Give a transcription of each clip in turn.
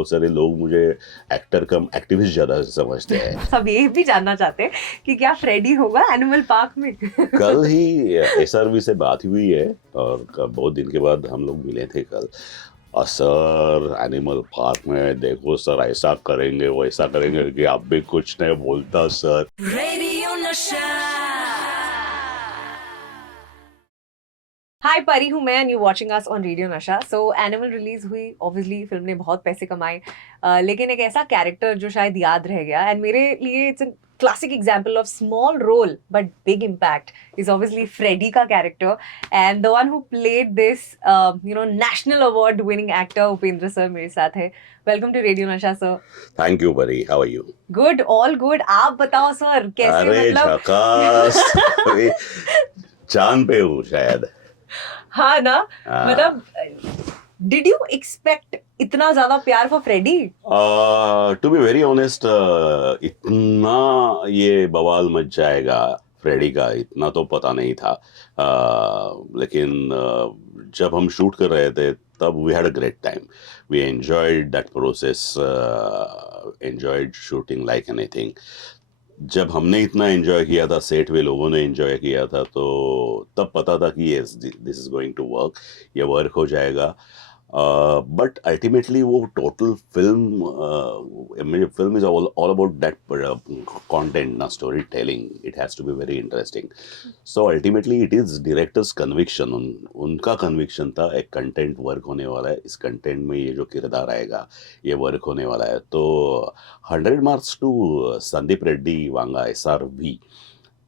बहुत सारे लोग मुझे एक्टर कम एक्टिविस्ट ज़्यादा समझते हैं। सब ये भी जानना चाहते हैं कि क्या फ्रेडी होगा एनिमल पार्क में? कल ही एसआरवी से बात हुई है और बहुत दिन के बाद हम लोग मिले थे कल। और सर एनिमल पार्क में देखो सर ऐसा करेंगे वैसा करेंगे कि आप भी कुछ नहीं बोलता सर। रेडियो नशा। हाय परी हूँ मैं and you watching us on radio नशा। सो एनिमल रिलीज हुई, ऑब्वियसली फिल्म ने बहुत पैसे कमाए, लेकिन एक ऐसा कैरेक्टर जो शायद याद रह गया एंड मेरे लिए it's classic example of small role but big impact is obviously Freddy ka character, and the one who played this national award winning actor Upendra sir mere sath hai. Welcome to Radio Nasha sir. Thank you Pari, how are you? Good, all good. आप बताओ sir कैसे? अरे मतलब झकास। अभी चांद पे हूँ शायद। हाँ ना, मतलब डिड यू एक्सपेक्ट इतना ज्यादा प्यार for Freddy? To be very honest, इतना ये बवाल मच जाएगा फ्रेडी का इतना तो पता नहीं था। लेकिन जब हम शूट कर रहे थे तब we had a great time, we enjoyed that process, enjoyed shooting like anything. जब हमने इतना एंजॉय किया था, सेट में लोगों ने एंजॉय किया था, तो तब पता था कि yes this is going to work, ये वर्क हो जाएगा। बट अल्टीमेटली वो total film film is all about that content ना, story telling, it has to be very interesting. So ultimately it is directors conviction, उनका conviction था एक content work होने वाला है, इस कंटेंट में ये जो किरदार आएगा ये वर्क होने वाला है। तो 100 marks to Sandeep Reddy Vanga SRV।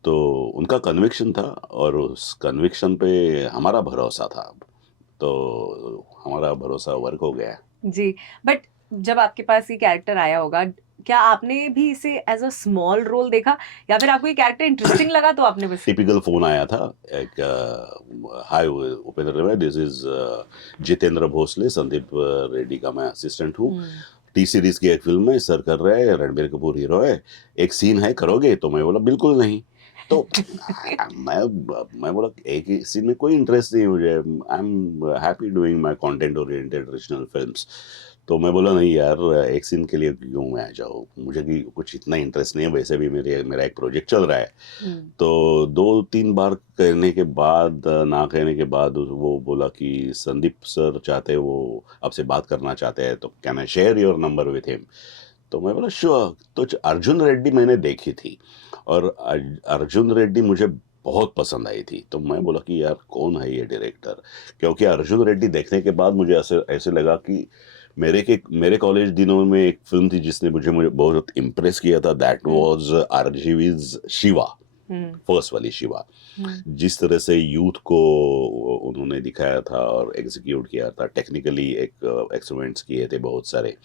तो उनका कन्विक्शन था और उस कन्विक्शन पे हमारा भरोसा था, तो हमारा भरोसा वर्क हो गया। जी, बट जब आपके पास ये कैरेक्टर आया होगा, क्या आपने भी इसे एज अ स्मॉल रोल देखा या फिर आपको ये कैरेक्टर इंटरेस्टिंग लगा तो आपने बस? टिपिकल फोन आया था एक, हाय उपेंद्र, दिस इज जितेंद्र भोसले, संदीप रेड्डी का मैं असिस्टेंट हूँ। टी सीरीज की एक फिल्म है, सर कर रहे हैं, रणबीर कपूर हीरो है, एक सीन है, करोगे? तो मैं बोला बिल्कुल नहीं। तो मैं बोला एक ही सीन में कोई इंटरेस्ट नहीं मुझे, I am happy doing my content oriented regional films. तो मैं बोला नहीं यार, एक सीन के लिए क्यों मैं आ जाऊँ, मुझे कि कुछ इतना इंटरेस्ट नहीं है, वैसे भी मेरा एक प्रोजेक्ट चल रहा है। तो 2-3 बार कहने के बाद, ना कहने के बाद वो बोला कि संदीप सर चाहते हैं, वो आपसे बात करना चाहते हैं, तो can I share your number with him? तो मैं बोला श्योर। तो अर्जुन रेड्डी मैंने देखी थी और अर्जुन रेड्डी मुझे बहुत पसंद आई थी, तो मैं बोला कि यार कौन है ये डायरेक्टर, क्योंकि अर्जुन रेड्डी देखने के बाद मुझे ऐसे ऐसे लगा कि मेरे कॉलेज दिनों में एक फिल्म थी जिसने मुझे बहुत इम्प्रेस किया था, that was RGV's Shiva, first वाली शिवा। जिस तरह से यूथ को उन्होंने दिखाया था और एग्जीक्यूट किया था, टेक्निकली एक एक्सपेरिमेंट्स किए थे बहुत सारे।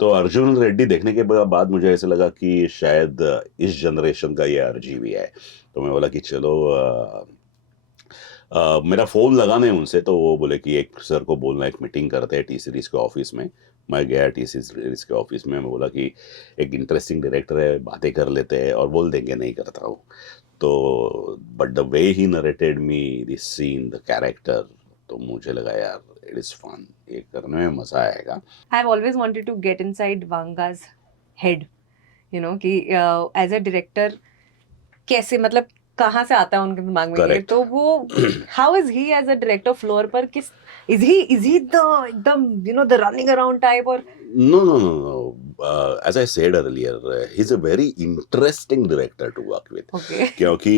तो अर्जुन रेड्डी देखने के बाद मुझे ऐसा लगा कि शायद इस जनरेशन का ये RGV है। तो मैं बोला कि चलो, मेरा फ़ोन लगाने उनसे, तो वो बोले कि एक सर को बोलना, एक मीटिंग करते हैं टी सीरीज़ के ऑफिस में। मैं गया टी सीरीज़ के ऑफिस में, मैं बोला कि एक इंटरेस्टिंग डायरेक्टर है, बातें कर लेते हैं, और बोल देंगे नहीं करता हूँ। तो but the way he narrated me this scene, the character, तो मुझे लगा यार इट इज़ फन, ये करने में मज़ा आएगा। I have always wanted to get inside Vanga's head, you know कि एज अ डायरेक्टर कैसे, मतलब कहाँ से आता है उनके दिमाग में ये? Correct. तो वो how is he as a director floor पर? किस इज ही द एकदम द रनिंग अराउंड टाइप और? No. As I said earlier, he's a very interesting director to work with. Okay. क्योंकि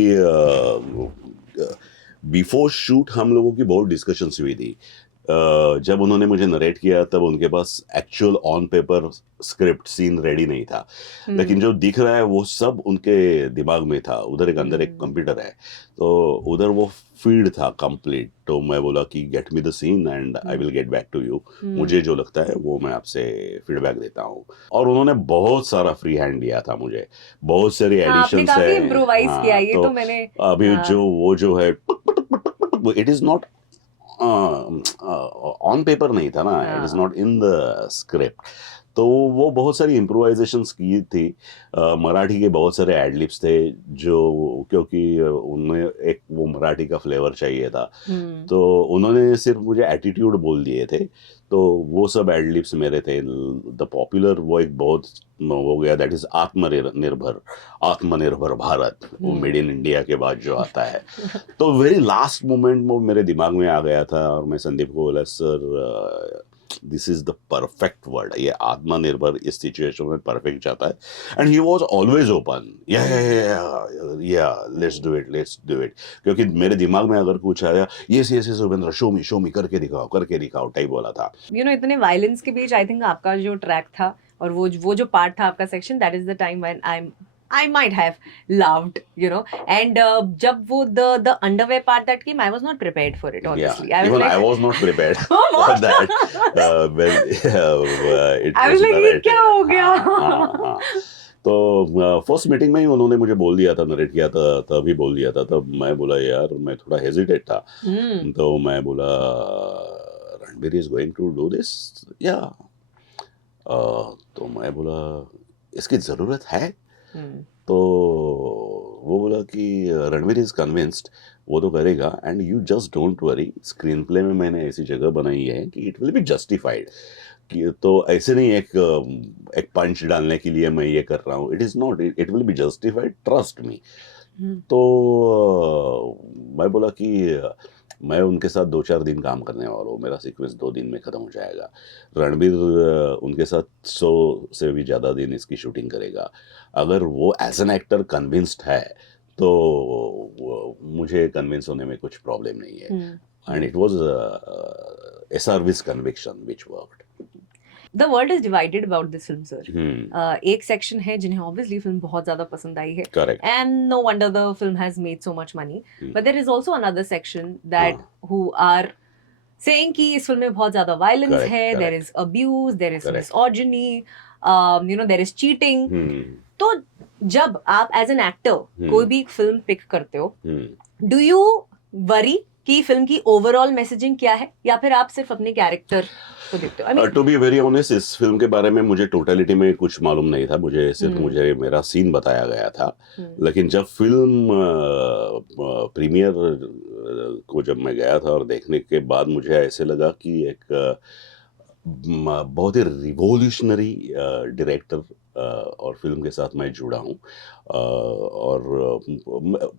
बिफोर शूट हम लोगों की बहुत डिस्कशंस हुई थी। जब उन्होंने मुझे नरेट किया तब उनके पास actual on paper script scene ready नहीं था, लेकिन जो दिख रहा है वो सब उनके दिमाग में था। उधर एक अंदर एक कंप्यूटर है, तो उधर वो फीड था कंप्लीट। तो मैं बोला कि get me the scene and I will get back to you, मुझे जो लगता है वो मैं आपसे फीडबैक देता हूँ। और उन्होंने बहुत सारा फ्री हैंड दिया था मुझे, बहुत सारी हाँ, आपने एडिशंस काफी है। इम्प्रोवाइज हाँ, किया, ये तो तो मैंने अभी हाँ. जो है it is not on paper नहीं था ना, it is not in the script. तो वो बहुत सारी इम्प्रोवाइजेशंस की थी। मराठी के बहुत सारे एडलिप्स थे जो, क्योंकि उनमें एक वो मराठी का फ्लेवर चाहिए था, हम्म तो उन्होंने सिर्फ मुझे एटीट्यूड बोल दिए थे, तो वो सब एडलिप्स मेरे थे। द पॉपुलर वो एक बहुत हो गया, दैट इज आत्मनिर्भर, आत्मनिर्भर भारत, वो मेड इन इंडिया के बाद जो आता है। तो वेरी लास्ट मोमेंट वो मेरे दिमाग में आ गया था और मैं संदीप को बोला, sir this is the perfect word, ये आत्मनिर्भर इस सिचुएशन में परफेक्ट जाता है। And he was always open, या लेट्स डू इट, क्योंकि मेरे दिमाग में अगर कुछ आया, yes yes yes Upendra, show मी, करके दिखाओ टाइप बोला था। इतने वायलेंस के बीच आई थिंक आपका जो ट्रैक था और वो जो पार्ट था आपका section, that is the time when I might have loved, and जब वो the underwear part that came, I was not prepared for it, honestly. Yeah, I was even like, I was not prepared oh, for what? that. It I was was like, ये narrated. क्या हो गया? हाँ। तो first meeting में ही उन्होंने मुझे बोल दिया था, नरेट किया था, तभी बोल दिया था। तब मैं बोला यार, मैं थोड़ा हेजिटेट था। तो मैं बोला, Ranbir is going to do this, या तो मैं बोला इसकी ज़रूरत है। तो वो बोला कि रणवीर इज कन्विंस्ड, वो तो करेगा, and you just don't worry, screen play में मैंने ऐसी जगह बनाई है कि इट विल बी जस्टिफाइड, कि तो ऐसे नहीं एक पंच डालने के लिए मैं ये कर रहा हूँ, it is not, it will be justified, trust me. तो मैं बोला कि मैं उनके साथ 2-4 दिन काम करने वाला हूँ, मेरा सीक्वेंस 2 दिन में ख़त्म हो जाएगा। रणबीर उनके साथ 100 से भी ज़्यादा दिन इसकी शूटिंग करेगा। अगर वो एज एन एक्टर कन्विंस्ड है तो मुझे कन्विंस होने में कुछ प्रॉब्लम नहीं है। And it was a service conviction which worked. The world is divided about this film, sir. एक सेक्शन है जिन्हें obviously film बहुत ज़्यादा पसंद आई है, Correct. and no wonder the film has made so much money. But there is also another section that who are saying कि इस film में बहुत ज़्यादा violence Correct, है, there correct. is abuse, there is Correct. misogyny, there is cheating. तो जब आप as an actor कोई भी फिल्म पिक करते हो, डू यू वरी कि फिल्म की ओवरऑल मैसेजिंग क्या है, या फिर आप सिर्फ अपने कैरेक्टर को देखते हो? टू बी वेरी ऑनेस्ट, इस फिल्म के बारे में मुझे टोटलिटी में कुछ मालूम नहीं था, मुझे सिर्फ मुझे मेरा सीन बताया गया था। लेकिन जब फिल्म प्रीमियर को जब मैं गया था और देखने के बाद मुझे ऐसे लगा कि एक बहुत ही रिवोल्यूशनरी डायरेक्टर और फिल्म के साथ मैं जुड़ा हूँ। और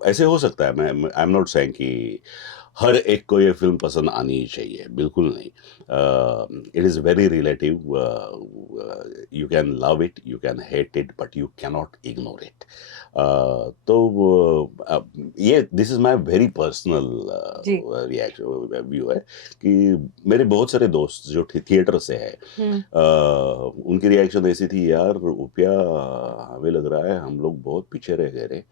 ऐसे हो सकता है, मैं आई एम नॉट सेइंग कि हर एक को ये फिल्म पसंद आनी ही चाहिए, बिल्कुल नहीं। It is very relative, you can love it, you can hate it, but you cannot ignore it. तो ये this is my very personal reaction view है कि मेरे बहुत सारे दोस्त जो थिएटर से है, उनकी रिएक्शन ऐसी थी, यार उपया, हमें लग रहा है हम लोग बहुत पीछे रह गए रे,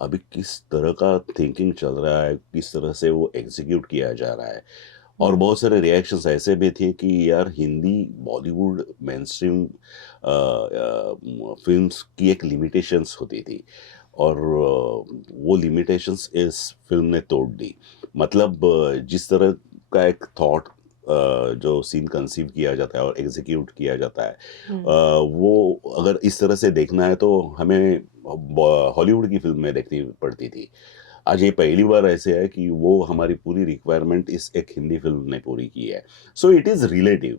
अभी किस तरह का थिंकिंग चल रहा है, किस तरह से वो एग्जीक्यूट किया जा रहा है। और बहुत सारे रिएक्शंस ऐसे भी थे कि यार हिंदी बॉलीवुड मेनस्ट्रीम फिल्म्स की एक लिमिटेशंस होती थी, और वो लिमिटेशंस इस फिल्म ने तोड़ दी। मतलब जिस तरह का एक थॉट जो सीन कंसीव किया जाता है और एग्जीक्यूट किया जाता है, वो अगर इस तरह से देखना है तो हमें हॉलीवुड की फिल्म में देखनी पड़ती थी। आज ये पहली बार ऐसे है कि वो हमारी पूरी रिक्वायरमेंट इस एक हिंदी फिल्म ने पूरी की है। So it is relative,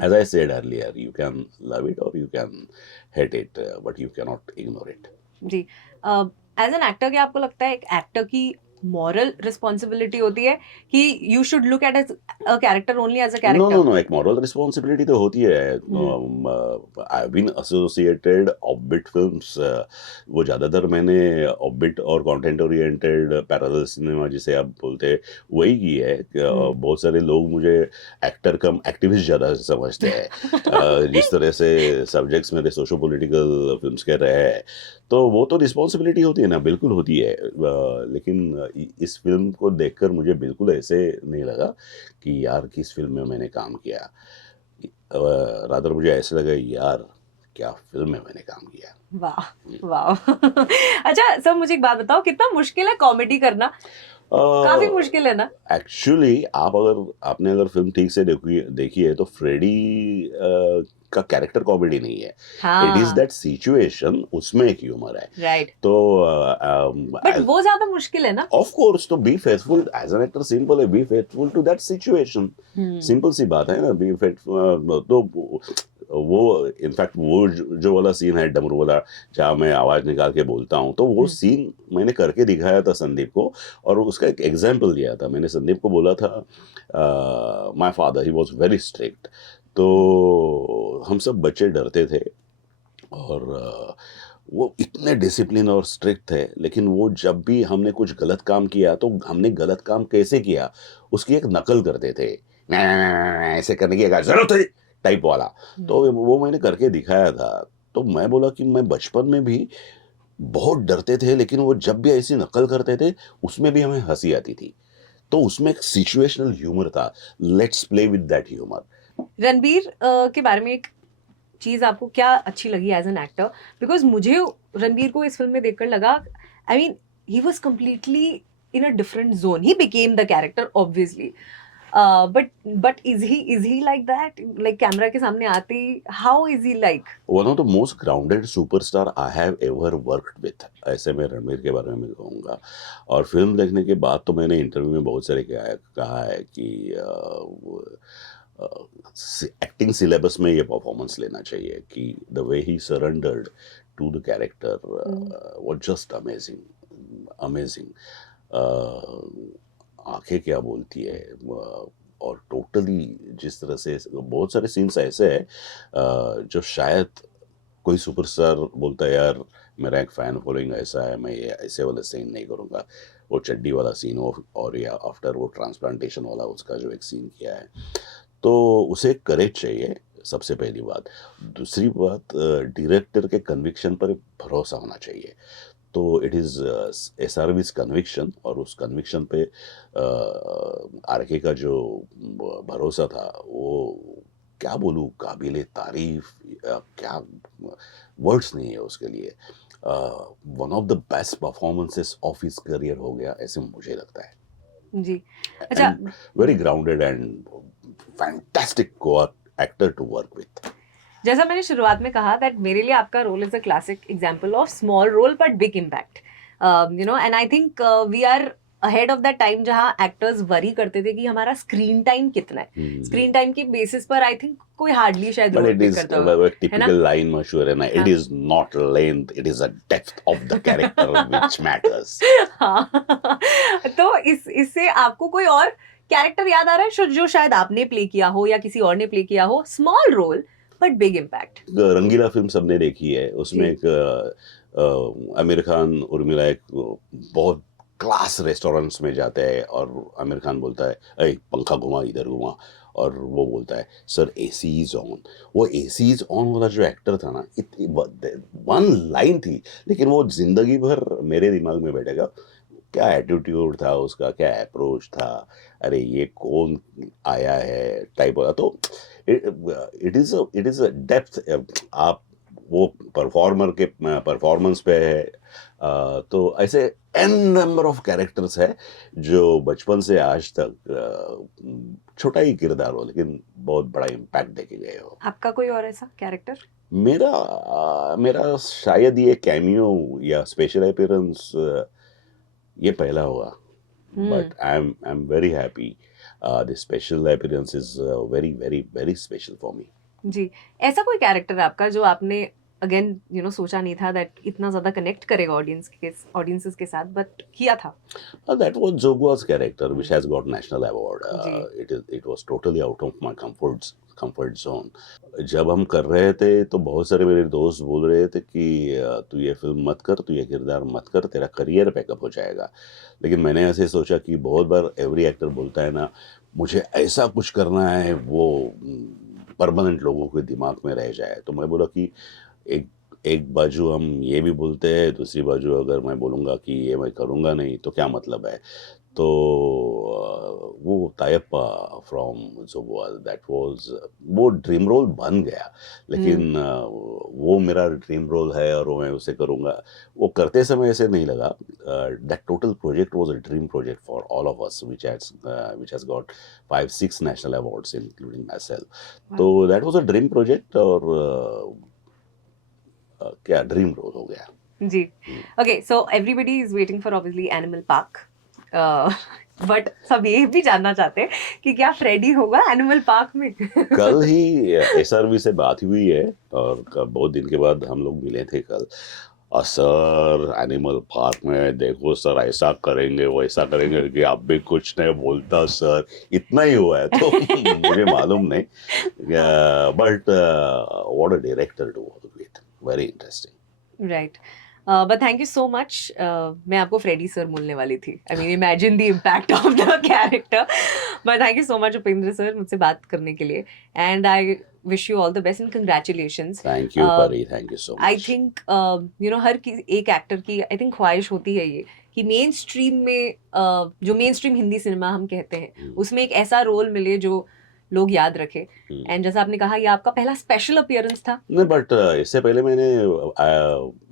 as I said earlier, you can love it or you can hate it, but you cannot ignore it. जी, एज एन एक्टर क्या आपको लगता है एक एक्टर की मॉरल रिस्पॉन्सिबिलिटी होती है कि you should look at a character only as a character? No, एक मॉरल रिस्पॉन्सिबिलिटी तो होती है। I have been associated offbeat films, वो ज़्यादातर मैंने ऑफबिट और कंटेंट ओरिएंटेड पैरेलल सिनेमा जिसे आप बोलते हैं वही की है। बहुत सारे लोग मुझे एक्टर कम एक्टिविस्ट ज़्यादा समझते हैं। जिस तरह से सब्जेक्ट्स मेरे सोशो पॉलिटिकल फिल्म्स के रहे हैं, तो वो तो रिस्पॉन्सिबिलिटी होती है ना, बिल्कुल होती है। लेकिन इस फिल्म को देखकर मुझे बिल्कुल ऐसे नहीं लगा कि यार किस फिल्म में मैंने काम किया। रादर मुझे ऐसे लगा, यार क्या फिल्म में मैंने काम किया। वाह वाह। अच्छा सर, मुझे एक बात बताओ, कितना मुश्किल है कॉमेडी करना? काफी मुश्किल है ना? एक्चुअली आपने अगर फिल्म ठीक से देखी है तो फ्रेडी का कैरेक्टर कॉमेडी नहीं है, इट इज हाँ दैट सिचुएशन, उसमें एक ह्यूमर है। राइट, तो बट वो ज्यादा मुश्किल है ना। ऑफ कोर्स, तो be faithful as an actor, simple है, be faithful to that situation, simple सी बात है ना, बी फेथफुल। तो वो इनफैक्ट वो जो वाला सीन है डमरू वाला, जहाँ मैं आवाज निकाल के बोलता हूँ, तो वो सीन मैंने करके दिखाया था संदीप को, और उसका एक एग्जाम्पल दिया था। मैंने संदीप को बोला था, my father he was very strict, तो हम सब बच्चे डरते थे, और वो इतने डिसिप्लिन और स्ट्रिक्ट थे, लेकिन वो जब भी हमने कुछ गलत काम किया, तो हमने गलत काम कैसे किया उसकी एक नकल करते थे, ऐसे करने की क्या जरूरत है टाइप वाला। तो वो मैंने करके दिखाया था। तो मैं बोला कि मैं बचपन में भी बहुत डरते थे, लेकिन वो जब भी ऐसी नकल करते थे, उसमें भी हमें हंसी आती थी। तो उसमें एक सिचुएशनल ह्यूमर था, let's play with that humour. Ranbir के बारे में एक चीज आपको क्या अच्छी लगी एज एन एक्टर? बिकॉज मुझे रणबीर को इस फिल्म में देखकर लगा, I mean he was completely in a different zone, he became the character obviously, but is he like that, like camera के सामने आते ही how is he like? One of the most grounded superstar I have ever worked with, ऐसे मैं रणवीर के बारे में कहूँगा। और फिल्म देखने के बाद तो मैंने इंटरव्यू में बहुत सारे कहा है कि एक्टिंग सिलेबस में ये परफॉर्मेंस लेना चाहिए, कि the way he surrendered to the character was just amazing, amazing. आंखें क्या बोलती है, और टोटली जिस तरह से बहुत सारे सीन्स ऐसे हैं जो शायद कोई सुपरस्टार बोलता है यार मेरा एक फैन फॉलोइंग ऐसा है, मैं ये ऐसे वाला सीन नहीं करूँगा, वो चड्डी वाला सीन हो, और या आफ्टर वो ट्रांसप्लांटेशन वाला उसका जो एक सीन किया है, तो उसे करेज चाहिए, सबसे पहली बात। दूसरी बात, डायरेक्टर के कन्विक्शन पर भरोसा होना चाहिए। तो इट इज़ एसआरवी's कन्विक्शन, और उस कन्विक्शन पे आरके का जो भरोसा था, वो क्या बोलूँ, काबिले तारीफ, क्या वर्ड्स नहीं है उसके लिए। One of the best performances of his career हो गया, ऐसे मुझे लगता है। जी, अच्छा, and very grounded and fantastic actor to work with. जैसा मैंने शुरुआत में कहा दैट मेरे लिए आपका role is a classic example of small role but big impact, you know, and I think we are ahead of that time जहां actors worry करते थे कि हमारा स्क्रीन टाइम कितना है। स्क्रीन टाइम के बेसिस पर आई थिंक कोई हार्डली शायद But role it play is करता a होगा, है ना? typical line मशहूर है ना, it हाँ. is not length, it is a depth of the character which matters. हाँ तो इससे आपको कोई और कैरेक्टर याद आ रहा है जो शायद आपने प्ले किया हो या किसी और ने प्ले किया हो, small role but big impact? Rangeela film सबने देखी है, उसमें जी. एक आमिर खान उर्मिला एक बहुत क्लास रेस्टोरेंट्स में जाते हैं, और आमिर खान बोलता है अरे पंखा घुमा, इधर घुमा, और वो बोलता है सर एसी इज ऑन। वो एसी इज ऑन वाला जो एक्टर था ना, वन लाइन थी, लेकिन वो जिंदगी भर मेरे दिमाग में बैठेगा। क्या एटीट्यूड था उसका, क्या अप्रोच था, अरे ये कौन आया है टाइप वाला। तो इट इज अ डेप्थ। आप वो परफॉर्मर के परफॉर्मेंस पे है, तो ऐसे एन नंबर ऑफ कैरेक्टर्स है जो बचपन से आज तक छोटा ही किरदार हो, लेकिन बहुत बड़ा इम्पैक्ट देके गए हो। आपका कोई और ऐसा कैरेक्टर? मेरा शायद ये कैमियो या स्पेशल अपीयरेंस ये पहला होगा, but I am very happy. This special appearance is very very very special for me. जी, ऐसा कोई कैरेक्टर आपका जो आपने अगेन यू नो सोचा नहीं था दैट इतना ज्यादा कनेक्ट करेगा ऑडियंसेस के साथ, बट किया था? That was Jogwa's character, which has got national award. Ji. It was totally out of my comfort zone. जब हम कर रहे थे तो बहुत सारे मेरे दोस्त बोल रहे थे कि तू ये फिल्म मत कर, तू ये किरदार मत कर, तेरा करियर पैकअप हो जाएगा। लेकिन मैंने ऐसे सोचा कि बहुत बार एवरी एक्टर बोलता है ना, मुझे ऐसा कुछ करना है वो परमानेंट लोगों के दिमाग में रह जाए। तो मैं बोला कि एक एक बाजू हम ये भी बोलते हैं, दूसरी बाजू अगर मैं बोलूँगा कि ये मैं करूँगा नहीं तो क्या मतलब है। तो वो तायप्पा फ्रॉम दैट वाज वो ड्रीम रोल बन गया, लेकिन वो मेरा ड्रीम रोल है और वो मैं उसे करूँगा, वो करते समय ऐसे नहीं लगा। That total project was a dream project for all of us which has got 5-6 national awards including myself. तो that was a dream project और क्या ड्रीम रोल हो गया। जी। Okay, so everybody is waiting for obviously Animal Park, but सब ये भी जानना चाहते हैं कि क्या फ्रेडी होगा एनिमल पार्क में? कल ही एसआरवी से बात हुई है और बहुत दिन के बाद हम लोग मिले थे कल। और सर एनिमल पार्क में देखो सर ऐसा करेंगे वैसा करेंगे कि आप भी कुछ नहीं बोलता सर, इतना ही हुआ है तो मुझे मालूम नहीं, but what a director to work with, very interesting. Right, but thank you so much. मैं आपको फ्रेडी सर बोलने वाली थी, I mean imagine the impact of the character, but thank you so much Upendra sir मुझसे बात करने के लिए, and I wish you all the best and congratulations. Thank you Pari, thank you so much. I think you know हर एक actor की I think ख्वाहिश होती है ये कि मेन स्ट्रीम में जो मेन स्ट्रीम हिंदी सिनेमा हम कहते हैं उसमें एक ऐसा रोल मिले जो लोग याद रखे, एंड जैसा आपने कहा ये आपका पहला स्पेशल अपीयरेंस था। नहीं बट इससे पहले मैंने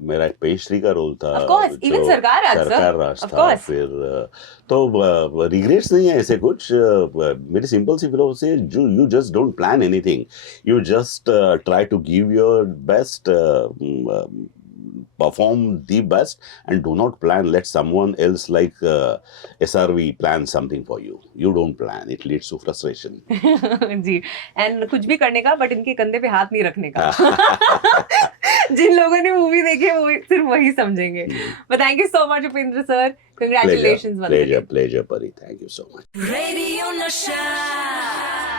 मेरा एक पेस्ट्री का रोल था, Of course, even सरकार राज, सरकार sir. राज Of था, course. फिर तो रिग्रेट्स नहीं है ऐसे कुछ। मेरी सिंपल सी फिलोसफी है, you just don't plan anything, you just try to give your best, perform the best and do not plan, let someone else like SRV plan something for you. You don't plan, it leads to frustration. जी, and कुछ भी करने का but इनके कंधे पे हाथ नहीं रखने का। जिन लोगों ने मूवी देखी है वो सिर्फ वही समझेंगे। But thank you so much Upendra sir, congratulations. Pleasure, Pari, thank you so much. Radio Nasha.